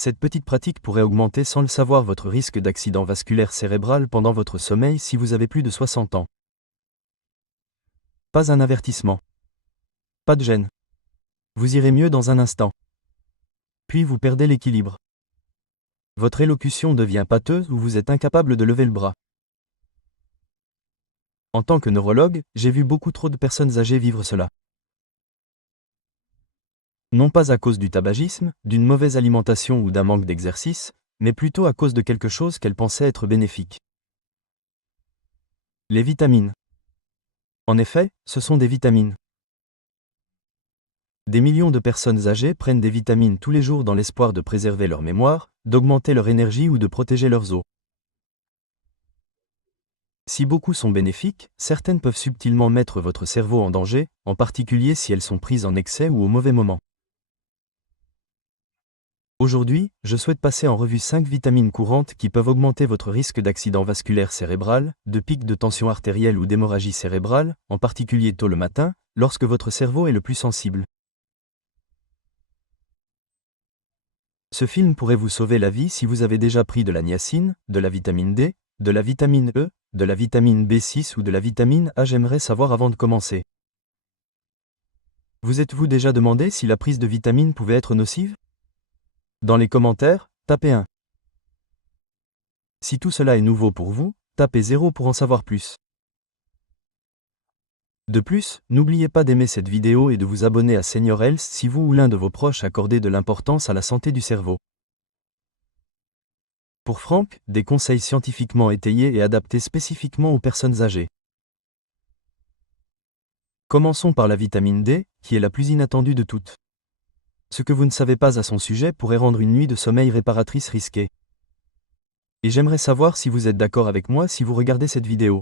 Cette petite pratique pourrait augmenter sans le savoir votre risque d'accident vasculaire cérébral pendant votre sommeil si vous avez plus de 60 ans. Pas un avertissement. Pas de gêne. Vous irez mieux dans un instant. Puis vous perdez l'équilibre. Votre élocution devient pâteuse ou vous êtes incapable de lever le bras. En tant que neurologue, j'ai vu beaucoup trop de personnes âgées vivre cela. Non pas à cause du tabagisme, d'une mauvaise alimentation ou d'un manque d'exercice, mais plutôt à cause de quelque chose qu'elles pensaient être bénéfique. Les vitamines. En effet, ce sont des vitamines. Des millions de personnes âgées prennent des vitamines tous les jours dans l'espoir de préserver leur mémoire, d'augmenter leur énergie ou de protéger leurs os. Si beaucoup sont bénéfiques, certaines peuvent subtilement mettre votre cerveau en danger, en particulier si elles sont prises en excès ou au mauvais moment. Aujourd'hui, je souhaite passer en revue 5 vitamines courantes qui peuvent augmenter votre risque d'accident vasculaire cérébral, de pic de tension artérielle ou d'hémorragie cérébrale, en particulier tôt le matin, lorsque votre cerveau est le plus sensible. Ce film pourrait vous sauver la vie si vous avez déjà pris de la niacine, de la vitamine D, de la vitamine E, de la vitamine B6 ou de la vitamine A. J'aimerais savoir avant de commencer. Vous êtes-vous déjà demandé si la prise de vitamines pouvait être nocive ? Dans les commentaires, tapez 1. Si tout cela est nouveau pour vous, tapez 0 pour en savoir plus. De plus, n'oubliez pas d'aimer cette vidéo et de vous abonner à Senior Health si vous ou l'un de vos proches accordez de l'importance à la santé du cerveau. Pour Franck, des conseils scientifiquement étayés et adaptés spécifiquement aux personnes âgées. Commençons par la vitamine D, qui est la plus inattendue de toutes. Ce que vous ne savez pas à son sujet pourrait rendre une nuit de sommeil réparatrice risquée. Et j'aimerais savoir si vous êtes d'accord avec moi si vous regardez cette vidéo.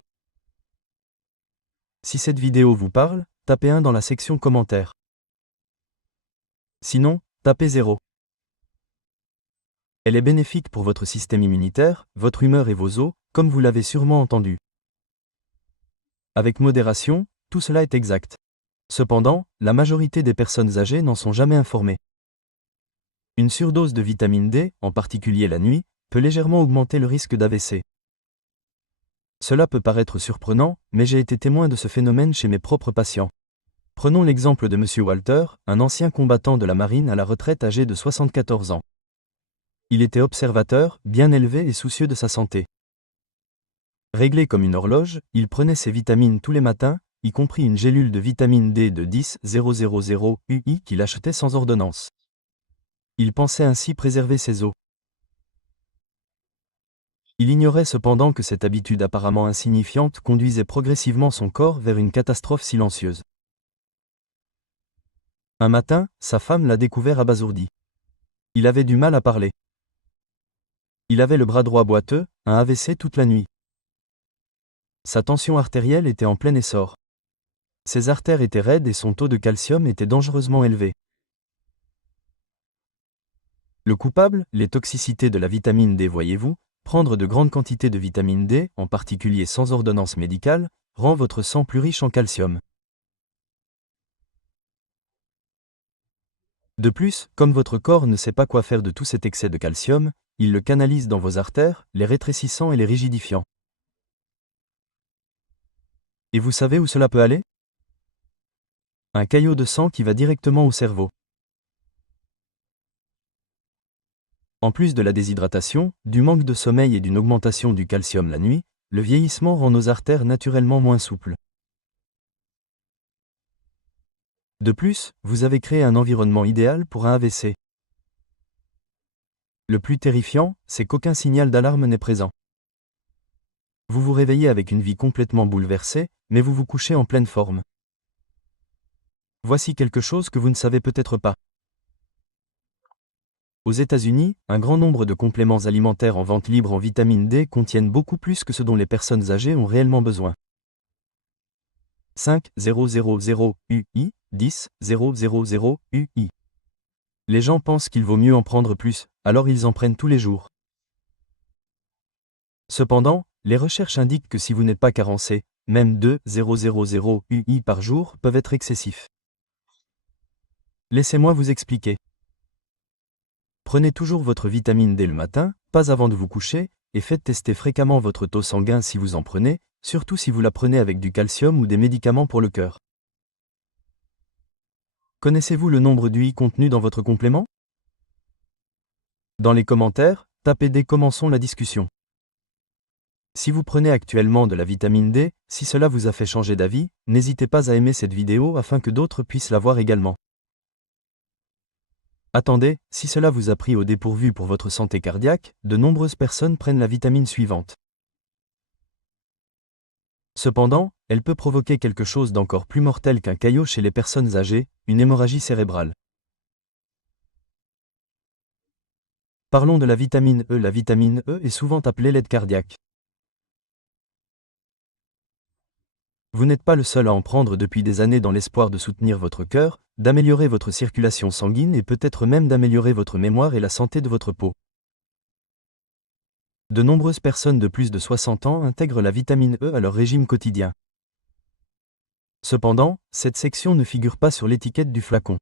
Si cette vidéo vous parle, tapez 1 dans la section commentaires. Sinon, tapez 0. Elle est bénéfique pour votre système immunitaire, votre humeur et vos os, comme vous l'avez sûrement entendu. Avec modération, tout cela est exact. Cependant, la majorité des personnes âgées n'en sont jamais informées. Une surdose de vitamine D, en particulier la nuit, peut légèrement augmenter le risque d'AVC. Cela peut paraître surprenant, mais j'ai été témoin de ce phénomène chez mes propres patients. Prenons l'exemple de M. Walter, un ancien combattant de la marine à la retraite âgé de 74 ans. Il était observateur, bien élevé et soucieux de sa santé. Réglé comme une horloge, il prenait ses vitamines tous les matins, y compris une gélule de vitamine D de 10,000 UI qu'il achetait sans ordonnance. Il pensait ainsi préserver ses os. Il ignorait cependant que cette habitude apparemment insignifiante conduisait progressivement son corps vers une catastrophe silencieuse. Un matin, sa femme l'a découvert abasourdi. Il avait du mal à parler. Il avait le bras droit boiteux, un AVC toute la nuit. Sa tension artérielle était en plein essor. Ses artères étaient raides et son taux de calcium était dangereusement élevé. Le coupable, les toxicités de la vitamine D. Voyez-vous, prendre de grandes quantités de vitamine D, en particulier sans ordonnance médicale, rend votre sang plus riche en calcium. De plus, comme votre corps ne sait pas quoi faire de tout cet excès de calcium, il le canalise dans vos artères, les rétrécissant et les rigidifiant. Et vous savez où cela peut aller ? Un caillot de sang qui va directement au cerveau. En plus de la déshydratation, du manque de sommeil et d'une augmentation du calcium la nuit, le vieillissement rend nos artères naturellement moins souples. De plus, vous avez créé un environnement idéal pour un AVC. Le plus terrifiant, c'est qu'aucun signal d'alarme n'est présent. Vous vous réveillez avec une vie complètement bouleversée, mais vous vous couchez en pleine forme. Voici quelque chose que vous ne savez peut-être pas. Aux États-Unis, un grand nombre de compléments alimentaires en vente libre en vitamine D contiennent beaucoup plus que ce dont les personnes âgées ont réellement besoin. 5,000 UI, 10,000 UI. Les gens pensent qu'il vaut mieux en prendre plus, alors ils en prennent tous les jours. Cependant, les recherches indiquent que si vous n'êtes pas carencé, même 2,000 UI par jour peuvent être excessifs. Laissez-moi vous expliquer. Prenez toujours votre vitamine D le matin, pas avant de vous coucher, et faites tester fréquemment votre taux sanguin si vous en prenez, surtout si vous la prenez avec du calcium ou des médicaments pour le cœur. Connaissez-vous le nombre d'UI contenu dans votre complément? Dans les commentaires, tapez D, commençons la discussion. Si vous prenez actuellement de la vitamine D, si cela vous a fait changer d'avis, n'hésitez pas à aimer cette vidéo afin que d'autres puissent la voir également. Attendez, si cela vous a pris au dépourvu pour votre santé cardiaque, de nombreuses personnes prennent la vitamine suivante. Cependant, elle peut provoquer quelque chose d'encore plus mortel qu'un caillot chez les personnes âgées, une hémorragie cérébrale. Parlons de la vitamine E. La vitamine E est souvent appelée l'aide cardiaque. Vous n'êtes pas le seul à en prendre depuis des années dans l'espoir de soutenir votre cœur, d'améliorer votre circulation sanguine et peut-être même d'améliorer votre mémoire et la santé de votre peau. De nombreuses personnes de plus de 60 ans intègrent la vitamine E à leur régime quotidien. Cependant, cette section ne figure pas sur l'étiquette du flacon.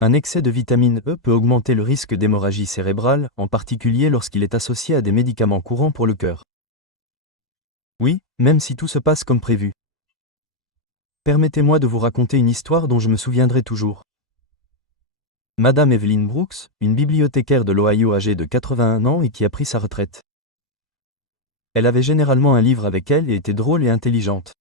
Un excès de vitamine E peut augmenter le risque d'hémorragie cérébrale, en particulier lorsqu'il est associé à des médicaments courants pour le cœur. Oui, même si tout se passe comme prévu. Permettez-moi de vous raconter une histoire dont je me souviendrai toujours. Madame Evelyn Brooks, une bibliothécaire de l'Ohio âgée de 81 ans et qui a pris sa retraite. Elle avait généralement un livre avec elle et était drôle et intelligente.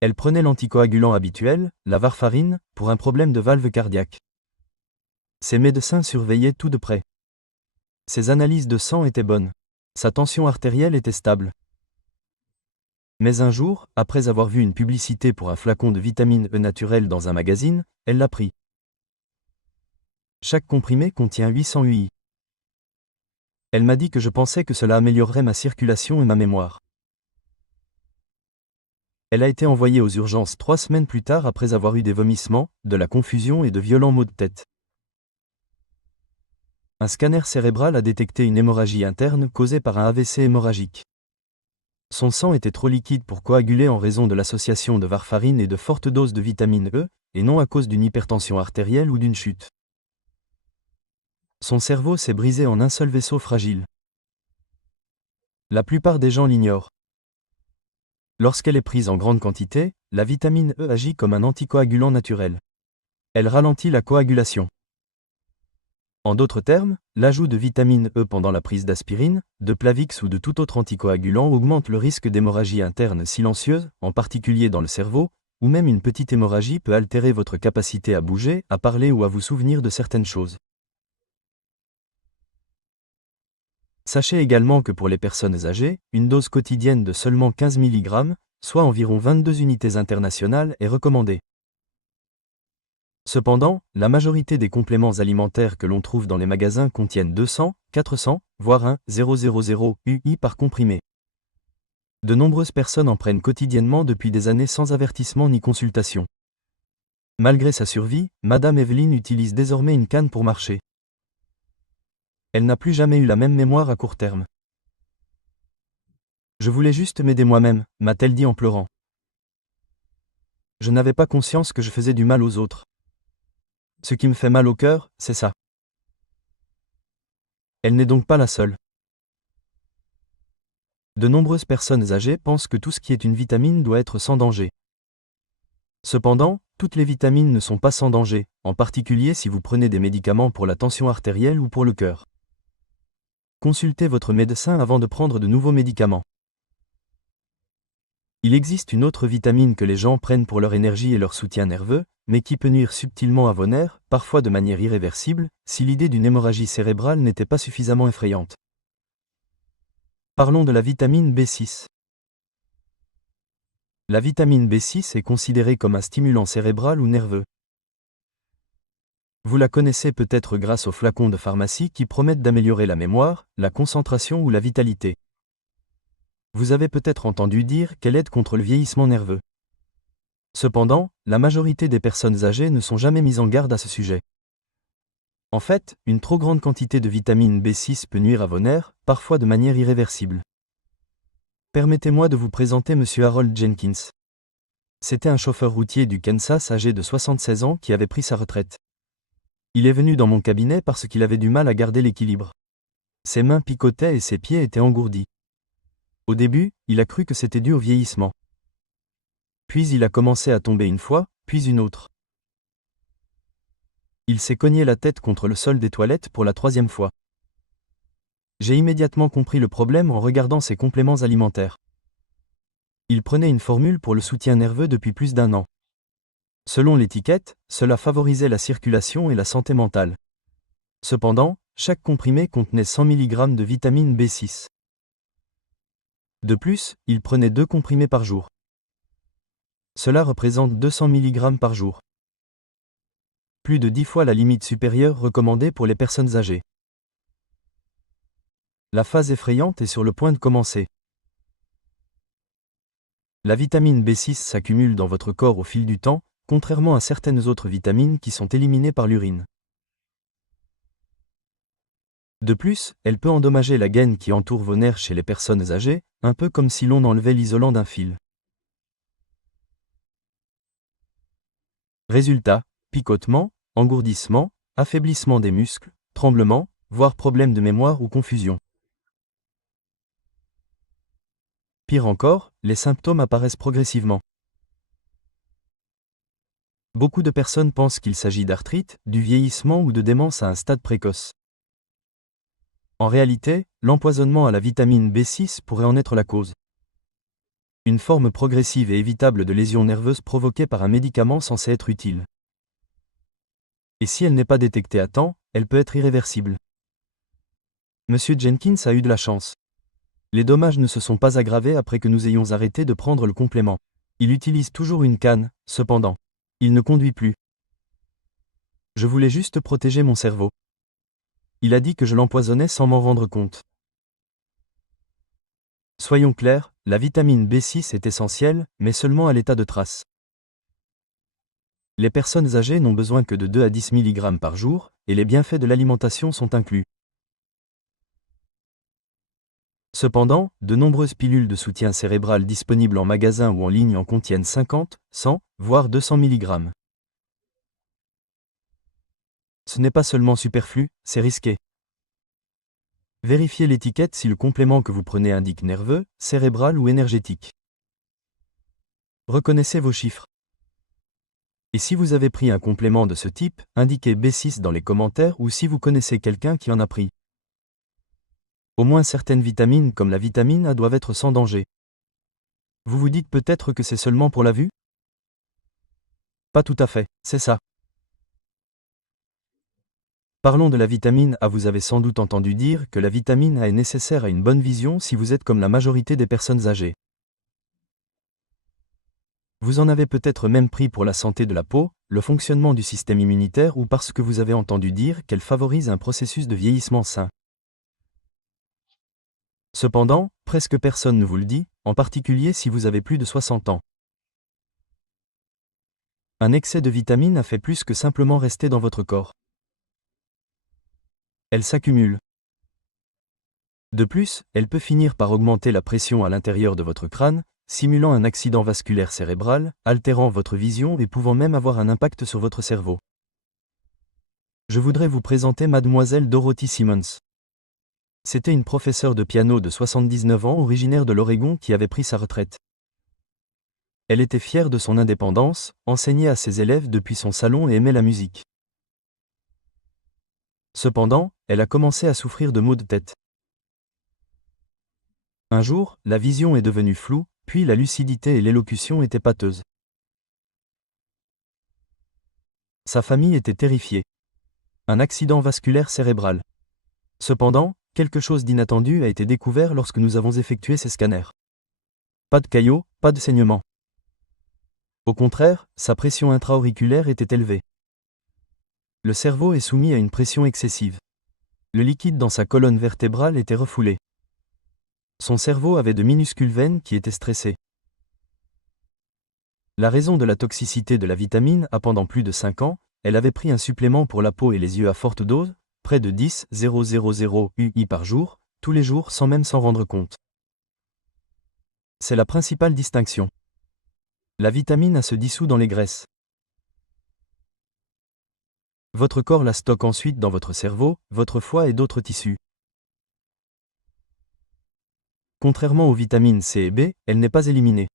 Elle prenait l'anticoagulant habituel, la warfarine, pour un problème de valve cardiaque. Ses médecins surveillaient tout de près. Ses analyses de sang étaient bonnes. Sa tension artérielle était stable. Mais un jour, après avoir vu une publicité pour un flacon de vitamine E naturelle dans un magazine, elle l'a pris. Chaque comprimé contient 800 UI. Elle m'a dit que je pensais que cela améliorerait ma circulation et ma mémoire. Elle a été envoyée aux urgences 3 semaines plus tard après avoir eu des vomissements, de la confusion et de violents maux de tête. Un scanner cérébral a détecté une hémorragie interne causée par un AVC hémorragique. Son sang était trop liquide pour coaguler en raison de l'association de warfarine et de fortes doses de vitamine E, et non à cause d'une hypertension artérielle ou d'une chute. Son cerveau s'est brisé en un seul vaisseau fragile. La plupart des gens l'ignorent. Lorsqu'elle est prise en grande quantité, la vitamine E agit comme un anticoagulant naturel. Elle ralentit la coagulation. En d'autres termes, l'ajout de vitamine E pendant la prise d'aspirine, de Plavix ou de tout autre anticoagulant augmente le risque d'hémorragie interne silencieuse, en particulier dans le cerveau, ou même une petite hémorragie peut altérer votre capacité à bouger, à parler ou à vous souvenir de certaines choses. Sachez également que pour les personnes âgées, une dose quotidienne de seulement 15 mg, soit environ 22 unités internationales, est recommandée. Cependant, la majorité des compléments alimentaires que l'on trouve dans les magasins contiennent 200, 400, voire 1,000 UI par comprimé. De nombreuses personnes en prennent quotidiennement depuis des années sans avertissement ni consultation. Malgré sa survie, Madame Evelyn utilise désormais une canne pour marcher. Elle n'a plus jamais eu la même mémoire à court terme. Je voulais juste m'aider moi-même, m'a-t-elle dit en pleurant. Je n'avais pas conscience que je faisais du mal aux autres. Ce qui me fait mal au cœur, c'est ça. Elle n'est donc pas la seule. De nombreuses personnes âgées pensent que tout ce qui est une vitamine doit être sans danger. Cependant, toutes les vitamines ne sont pas sans danger, en particulier si vous prenez des médicaments pour la tension artérielle ou pour le cœur. Consultez votre médecin avant de prendre de nouveaux médicaments. Il existe une autre vitamine que les gens prennent pour leur énergie et leur soutien nerveux, mais qui peut nuire subtilement à vos nerfs, parfois de manière irréversible, si l'idée d'une hémorragie cérébrale n'était pas suffisamment effrayante. Parlons de la vitamine B6. La vitamine B6 est considérée comme un stimulant cérébral ou nerveux. Vous la connaissez peut-être grâce aux flacons de pharmacie qui promettent d'améliorer la mémoire, la concentration ou la vitalité. Vous avez peut-être entendu dire qu'elle aide contre le vieillissement nerveux. Cependant, la majorité des personnes âgées ne sont jamais mises en garde à ce sujet. En fait, une trop grande quantité de vitamine B6 peut nuire à vos nerfs, parfois de manière irréversible. Permettez-moi de vous présenter M. Harold Jenkins. C'était un chauffeur routier du Kansas âgé de 76 ans qui avait pris sa retraite. Il est venu dans mon cabinet parce qu'il avait du mal à garder l'équilibre. Ses mains picotaient et ses pieds étaient engourdis. Au début, il a cru que c'était dû au vieillissement. Puis il a commencé à tomber une fois, puis une autre. Il s'est cogné la tête contre le sol des toilettes pour la 3e fois. J'ai immédiatement compris le problème en regardant ses compléments alimentaires. Il prenait une formule pour le soutien nerveux depuis plus d'1 an. Selon l'étiquette, cela favorisait la circulation et la santé mentale. Cependant, chaque comprimé contenait 100 mg de vitamine B6. De plus, il prenait 2 comprimés par jour. Cela représente 200 mg par jour. Plus de 10 fois la limite supérieure recommandée pour les personnes âgées. La phase effrayante est sur le point de commencer. La vitamine B6 s'accumule dans votre corps au fil du temps, contrairement à certaines autres vitamines qui sont éliminées par l'urine. De plus, elle peut endommager la gaine qui entoure vos nerfs chez les personnes âgées, un peu comme si l'on enlevait l'isolant d'un fil. Résultat, picotement, engourdissement, affaiblissement des muscles, tremblement, voire problème de mémoire ou confusion. Pire encore, les symptômes apparaissent progressivement. Beaucoup de personnes pensent qu'il s'agit d'arthrite, du vieillissement ou de démence à un stade précoce. En réalité, l'empoisonnement à la vitamine B6 pourrait en être la cause. Une forme progressive et évitable de lésion nerveuse provoquée par un médicament censé être utile. Et si elle n'est pas détectée à temps, elle peut être irréversible. Monsieur Jenkins a eu de la chance. Les dommages ne se sont pas aggravés après que nous ayons arrêté de prendre le complément. Il utilise toujours une canne, cependant. Il ne conduit plus. Je voulais juste protéger mon cerveau. Il a dit que je l'empoisonnais sans m'en rendre compte. Soyons clairs, la vitamine B6 est essentielle, mais seulement à l'état de trace. Les personnes âgées n'ont besoin que de 2 à 10 mg par jour, et les bienfaits de l'alimentation sont inclus. Cependant, de nombreuses pilules de soutien cérébral disponibles en magasin ou en ligne en contiennent 50, 100, voire 200 mg. Ce n'est pas seulement superflu, c'est risqué. Vérifiez l'étiquette si le complément que vous prenez indique nerveux, cérébral ou énergétique. Reconnaissez vos chiffres. Et si vous avez pris un complément de ce type, indiquez B6 dans les commentaires ou si vous connaissez quelqu'un qui en a pris. Au moins certaines vitamines comme la vitamine A doivent être sans danger. Vous vous dites peut-être que c'est seulement pour la vue? Pas tout à fait, c'est ça. Parlons de la vitamine A. Vous avez sans doute entendu dire que la vitamine A est nécessaire à une bonne vision si vous êtes comme la majorité des personnes âgées. Vous en avez peut-être même pris pour la santé de la peau, le fonctionnement du système immunitaire ou parce que vous avez entendu dire qu'elle favorise un processus de vieillissement sain. Cependant, presque personne ne vous le dit, en particulier si vous avez plus de 60 ans. Un excès de vitamine A fait plus que simplement rester dans votre corps. Elle s'accumule. De plus, elle peut finir par augmenter la pression à l'intérieur de votre crâne, simulant un accident vasculaire cérébral, altérant votre vision et pouvant même avoir un impact sur votre cerveau. Je voudrais vous présenter Mademoiselle Dorothy Simmons. C'était une professeure de piano de 79 ans originaire de l'Oregon qui avait pris sa retraite. Elle était fière de son indépendance, enseignait à ses élèves depuis son salon et aimait la musique. Cependant, elle a commencé à souffrir de maux de tête. Un jour, la vision est devenue floue, puis la lucidité et l'élocution étaient pâteuses. Sa famille était terrifiée. Un accident vasculaire cérébral. Cependant, quelque chose d'inattendu a été découvert lorsque nous avons effectué ces scanners. Pas de caillots, pas de saignement. Au contraire, sa pression intra-auriculaire était élevée. Le cerveau est soumis à une pression excessive. Le liquide dans sa colonne vertébrale était refoulé. Son cerveau avait de minuscules veines qui étaient stressées. La raison de la toxicité de la vitamine A pendant plus de 5 ans, elle avait pris un supplément pour la peau et les yeux à forte dose, près de 10,000 UI par jour, tous les jours sans même s'en rendre compte. C'est la principale distinction. La vitamine A se dissout dans les graisses. Votre corps la stocke ensuite dans votre cerveau, votre foie et d'autres tissus. Contrairement aux vitamines C et B, elle n'est pas éliminée.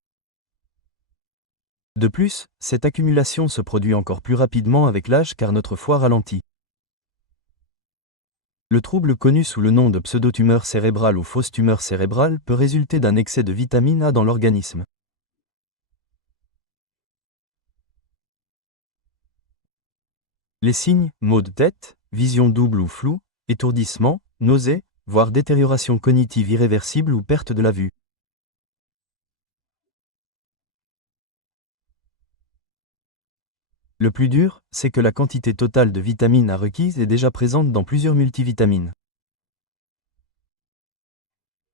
De plus, cette accumulation se produit encore plus rapidement avec l'âge car notre foie ralentit. Le trouble connu sous le nom de pseudotumeur cérébrale ou fausse tumeur cérébrale peut résulter d'un excès de vitamine A dans l'organisme. Les signes, maux de tête, vision double ou floue, étourdissement, nausées, voire détérioration cognitive irréversible ou perte de la vue. Le plus dur, c'est que la quantité totale de vitamines A requise est déjà présente dans plusieurs multivitamines.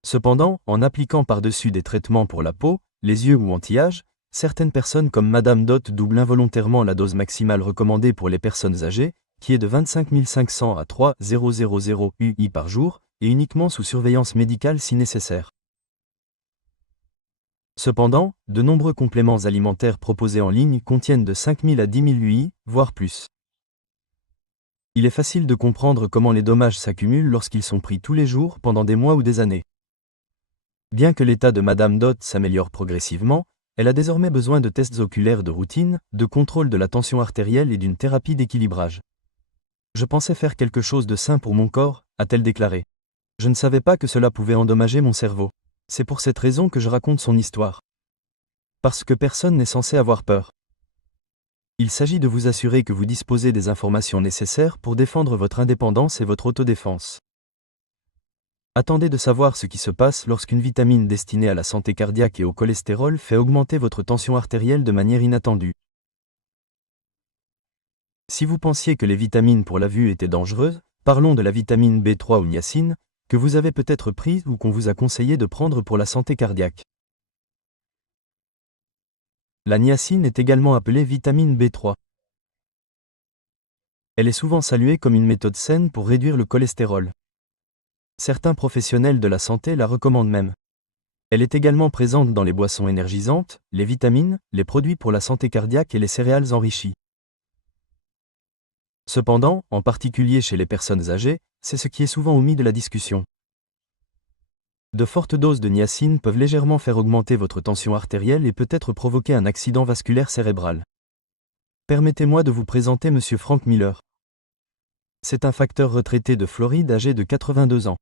Cependant, en appliquant par-dessus des traitements pour la peau, les yeux ou anti-âge, certaines personnes comme Madame Dot doublent involontairement la dose maximale recommandée pour les personnes âgées, qui est de 25 500 à 3,000 UI par jour, et uniquement sous surveillance médicale si nécessaire. Cependant, de nombreux compléments alimentaires proposés en ligne contiennent de 5 000 à 10 000 UI, voire plus. Il est facile de comprendre comment les dommages s'accumulent lorsqu'ils sont pris tous les jours pendant des mois ou des années. Bien que l'état de Madame Dot s'améliore progressivement, elle a désormais besoin de tests oculaires de routine, de contrôle de la tension artérielle et d'une thérapie d'équilibrage. Je pensais faire quelque chose de sain pour mon corps, a-t-elle déclaré. Je ne savais pas que cela pouvait endommager mon cerveau. C'est pour cette raison que je raconte son histoire. Parce que personne n'est censé avoir peur. Il s'agit de vous assurer que vous disposez des informations nécessaires pour défendre votre indépendance et votre autodéfense. Attendez de savoir ce qui se passe lorsqu'une vitamine destinée à la santé cardiaque et au cholestérol fait augmenter votre tension artérielle de manière inattendue. Si vous pensiez que les vitamines pour la vue étaient dangereuses, parlons de la vitamine B3 ou niacine, que vous avez peut-être prise ou qu'on vous a conseillé de prendre pour la santé cardiaque. La niacine est également appelée vitamine B3. Elle est souvent saluée comme une méthode saine pour réduire le cholestérol. Certains professionnels de la santé la recommandent même. Elle est également présente dans les boissons énergisantes, les vitamines, les produits pour la santé cardiaque et les céréales enrichies. Cependant, en particulier chez les personnes âgées, c'est ce qui est souvent omis de la discussion. De fortes doses de niacine peuvent légèrement faire augmenter votre tension artérielle et peut-être provoquer un accident vasculaire cérébral. Permettez-moi de vous présenter M. Frank Miller. C'est un facteur retraité de Floride âgé de 82 ans.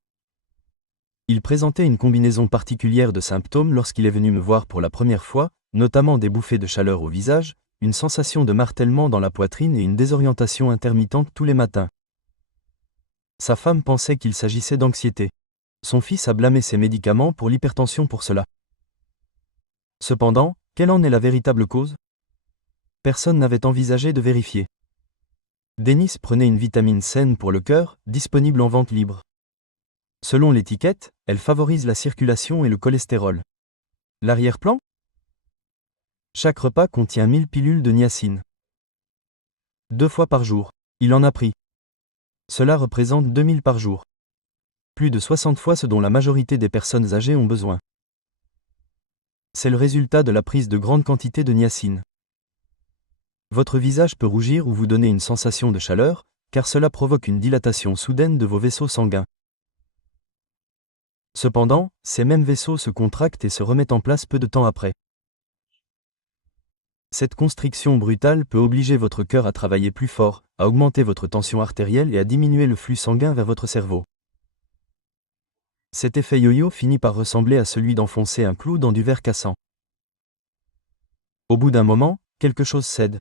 Il présentait une combinaison particulière de symptômes lorsqu'il est venu me voir pour la première fois, notamment des bouffées de chaleur au visage, une sensation de martèlement dans la poitrine et une désorientation intermittente tous les matins. Sa femme pensait qu'il s'agissait d'anxiété. Son fils a blâmé ses médicaments pour l'hypertension pour cela. Cependant, quelle en est la véritable cause? Personne n'avait envisagé de vérifier. Dennis prenait une vitamine saine pour le cœur, disponible en vente libre. Selon l'étiquette, elle favorise la circulation et le cholestérol. L'arrière-plan? Chaque repas contient 1000 pilules de niacine. 2 fois par jour. Il en a pris. Cela représente 2000 par jour. Plus de 60 fois ce dont la majorité des personnes âgées ont besoin. C'est le résultat de la prise de grandes quantités de niacine. Votre visage peut rougir ou vous donner une sensation de chaleur, car cela provoque une dilatation soudaine de vos vaisseaux sanguins. Cependant, ces mêmes vaisseaux se contractent et se remettent en place peu de temps après. Cette constriction brutale peut obliger votre cœur à travailler plus fort, à augmenter votre tension artérielle et à diminuer le flux sanguin vers votre cerveau. Cet effet yo-yo finit par ressembler à celui d'enfoncer un clou dans du verre cassant. Au bout d'un moment, quelque chose cède.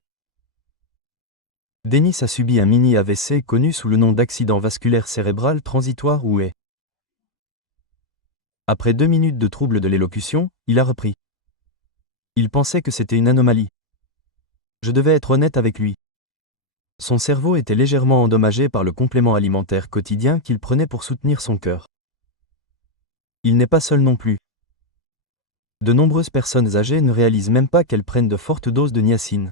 Dennis a subi un mini AVC connu sous le nom d'accident vasculaire cérébral transitoire ou EI. Après 2 minutes de trouble de l'élocution, il a repris. Il pensait que c'était une anomalie. Je devais être honnête avec lui. Son cerveau était légèrement endommagé par le complément alimentaire quotidien qu'il prenait pour soutenir son cœur. Il n'est pas seul non plus. De nombreuses personnes âgées ne réalisent même pas qu'elles prennent de fortes doses de niacine.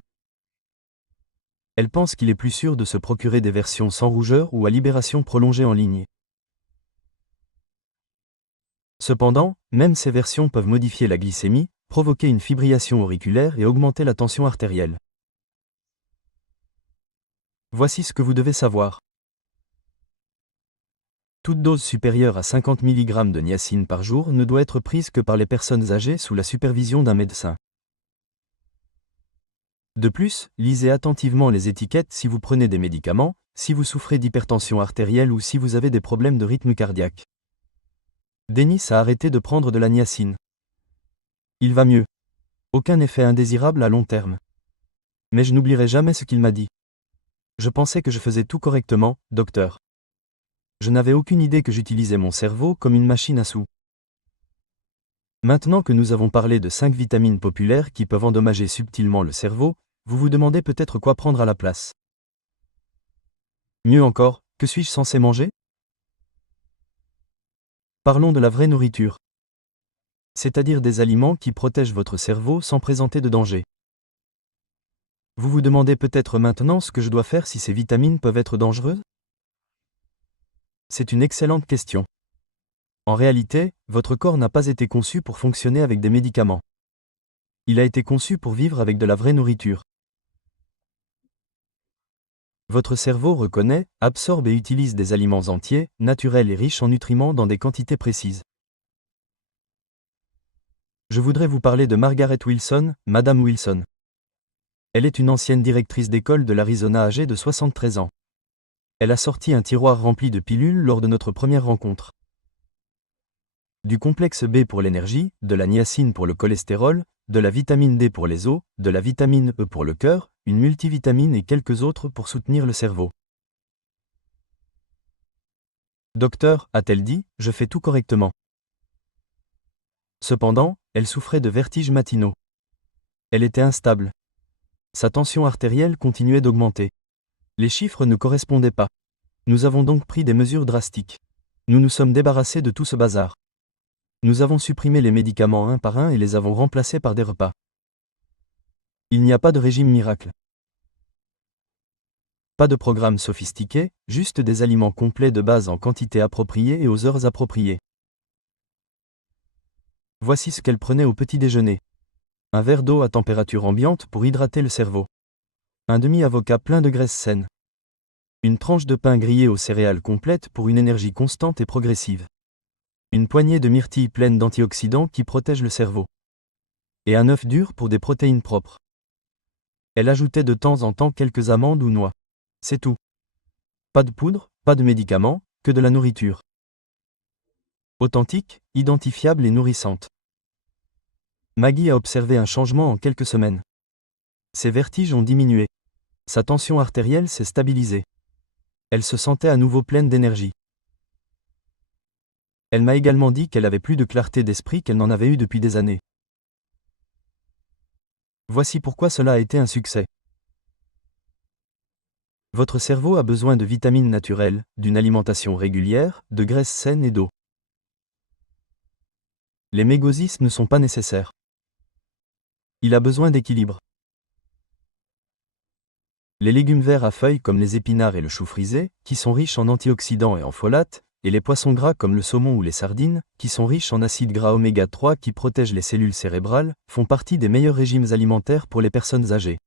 Elles pensent qu'il est plus sûr de se procurer des versions sans rougeur ou à libération prolongée en ligne. Cependant, même ces versions peuvent modifier la glycémie, provoquer une fibrillation auriculaire et augmenter la tension artérielle. Voici ce que vous devez savoir. Toute dose supérieure à 50 mg de niacine par jour ne doit être prise que par les personnes âgées sous la supervision d'un médecin. De plus, lisez attentivement les étiquettes si vous prenez des médicaments, si vous souffrez d'hypertension artérielle ou si vous avez des problèmes de rythme cardiaque. Denis a arrêté de prendre de la niacine. Il va mieux. Aucun effet indésirable à long terme. Mais je n'oublierai jamais ce qu'il m'a dit. Je pensais que je faisais tout correctement, docteur. Je n'avais aucune idée que j'utilisais mon cerveau comme une machine à sous. Maintenant que nous avons parlé de 5 vitamines populaires qui peuvent endommager subtilement le cerveau, vous vous demandez peut-être quoi prendre à la place. Mieux encore, que suis-je censé manger? Parlons de la vraie nourriture. C'est-à-dire des aliments qui protègent votre cerveau sans présenter de danger. Vous vous demandez peut-être maintenant ce que je dois faire si ces vitamines peuvent être dangereuses? C'est une excellente question. En réalité, votre corps n'a pas été conçu pour fonctionner avec des médicaments. Il a été conçu pour vivre avec de la vraie nourriture. Votre cerveau reconnaît, absorbe et utilise des aliments entiers, naturels et riches en nutriments dans des quantités précises. Je voudrais vous parler de Margaret Wilson, Madame Wilson. Elle est une ancienne directrice d'école de l'Arizona âgée de 73 ans. Elle a sorti un tiroir rempli de pilules lors de notre première rencontre. Du complexe B pour l'énergie, de la niacine pour le cholestérol, de la vitamine D pour les os, de la vitamine E pour le cœur, une multivitamine et quelques autres pour soutenir le cerveau. Docteur, a-t-elle dit, je fais tout correctement. Cependant, elle souffrait de vertiges matinaux. Elle était instable. Sa tension artérielle continuait d'augmenter. Les chiffres ne correspondaient pas. Nous avons donc pris des mesures drastiques. Nous nous sommes débarrassés de tout ce bazar. Nous avons supprimé les médicaments un par un et les avons remplacés par des repas. Il n'y a pas de régime miracle. Pas de programme sophistiqué, juste des aliments complets de base en quantité appropriée et aux heures appropriées. Voici ce qu'elle prenait au petit déjeuner. Un verre d'eau à température ambiante pour hydrater le cerveau. Un demi-avocat plein de graisse saine. Une tranche de pain grillé aux céréales complète pour une énergie constante et progressive. Une poignée de myrtilles pleines d'antioxydants qui protègent le cerveau. Et un œuf dur pour des protéines propres. Elle ajoutait de temps en temps quelques amandes ou noix. C'est tout. Pas de poudre, pas de médicaments, que de la nourriture. Authentique, identifiable et nourrissante. Maggie a observé un changement en quelques semaines. Ses vertiges ont diminué. Sa tension artérielle s'est stabilisée. Elle se sentait à nouveau pleine d'énergie. Elle m'a également dit qu'elle avait plus de clarté d'esprit qu'elle n'en avait eu depuis des années. Voici pourquoi cela a été un succès. Votre cerveau a besoin de vitamines naturelles, d'une alimentation régulière, de graisses saines et d'eau. Les mégosis ne sont pas nécessaires. Il a besoin d'équilibre. Les légumes verts à feuilles comme les épinards et le chou frisé, qui sont riches en antioxydants et en folates, et les poissons gras comme le saumon ou les sardines, qui sont riches en acides gras oméga 3 qui protègent les cellules cérébrales, font partie des meilleurs régimes alimentaires pour les personnes âgées.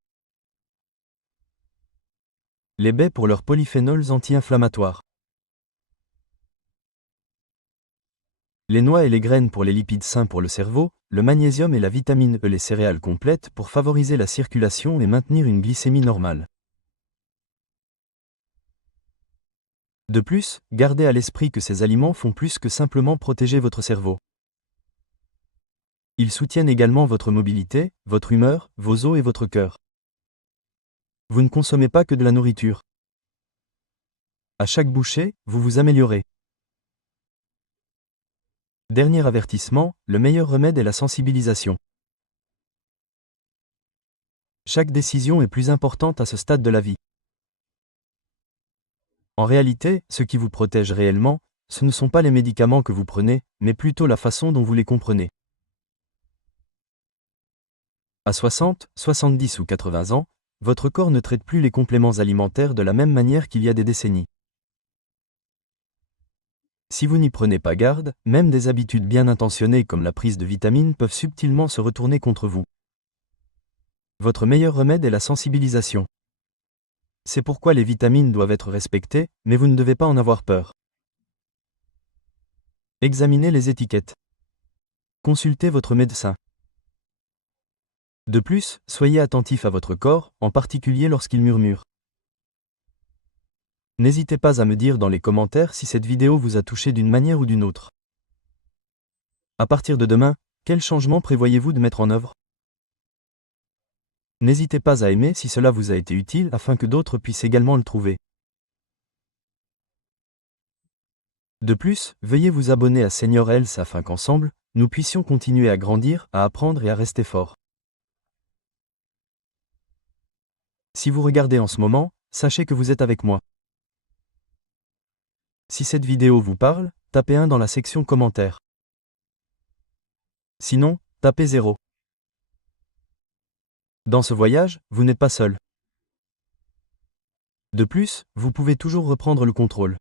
Les baies pour leurs polyphénols anti-inflammatoires. Les noix et les graines pour les lipides sains pour le cerveau, le magnésium et la vitamine E, les céréales complètes pour favoriser la circulation et maintenir une glycémie normale. De plus, gardez à l'esprit que ces aliments font plus que simplement protéger votre cerveau. Ils soutiennent également votre mobilité, votre humeur, vos os et votre cœur. Vous ne consommez pas que de la nourriture. À chaque bouchée, vous vous améliorez. Dernier avertissement, le meilleur remède est la sensibilisation. Chaque décision est plus importante à ce stade de la vie. En réalité, ce qui vous protège réellement, ce ne sont pas les médicaments que vous prenez, mais plutôt la façon dont vous les comprenez. À 60, 70 ou 80 ans, votre corps ne traite plus les compléments alimentaires de la même manière qu'il y a des décennies. Si vous n'y prenez pas garde, même des habitudes bien intentionnées comme la prise de vitamines peuvent subtilement se retourner contre vous. Votre meilleur remède est la sensibilisation. C'est pourquoi les vitamines doivent être respectées, mais vous ne devez pas en avoir peur. Examinez les étiquettes. Consultez votre médecin. De plus, soyez attentif à votre corps, en particulier lorsqu'il murmure. N'hésitez pas à me dire dans les commentaires si cette vidéo vous a touché d'une manière ou d'une autre. À partir de demain, quel changement prévoyez-vous de mettre en œuvre? N'hésitez pas à aimer si cela vous a été utile afin que d'autres puissent également le trouver. De plus, veuillez vous abonner à Senior Health afin qu'ensemble, nous puissions continuer à grandir, à apprendre et à rester forts. Si vous regardez en ce moment, sachez que vous êtes avec moi. Si cette vidéo vous parle, tapez 1 dans la section commentaires. Sinon, tapez 0. Dans ce voyage, vous n'êtes pas seul. De plus, vous pouvez toujours reprendre le contrôle.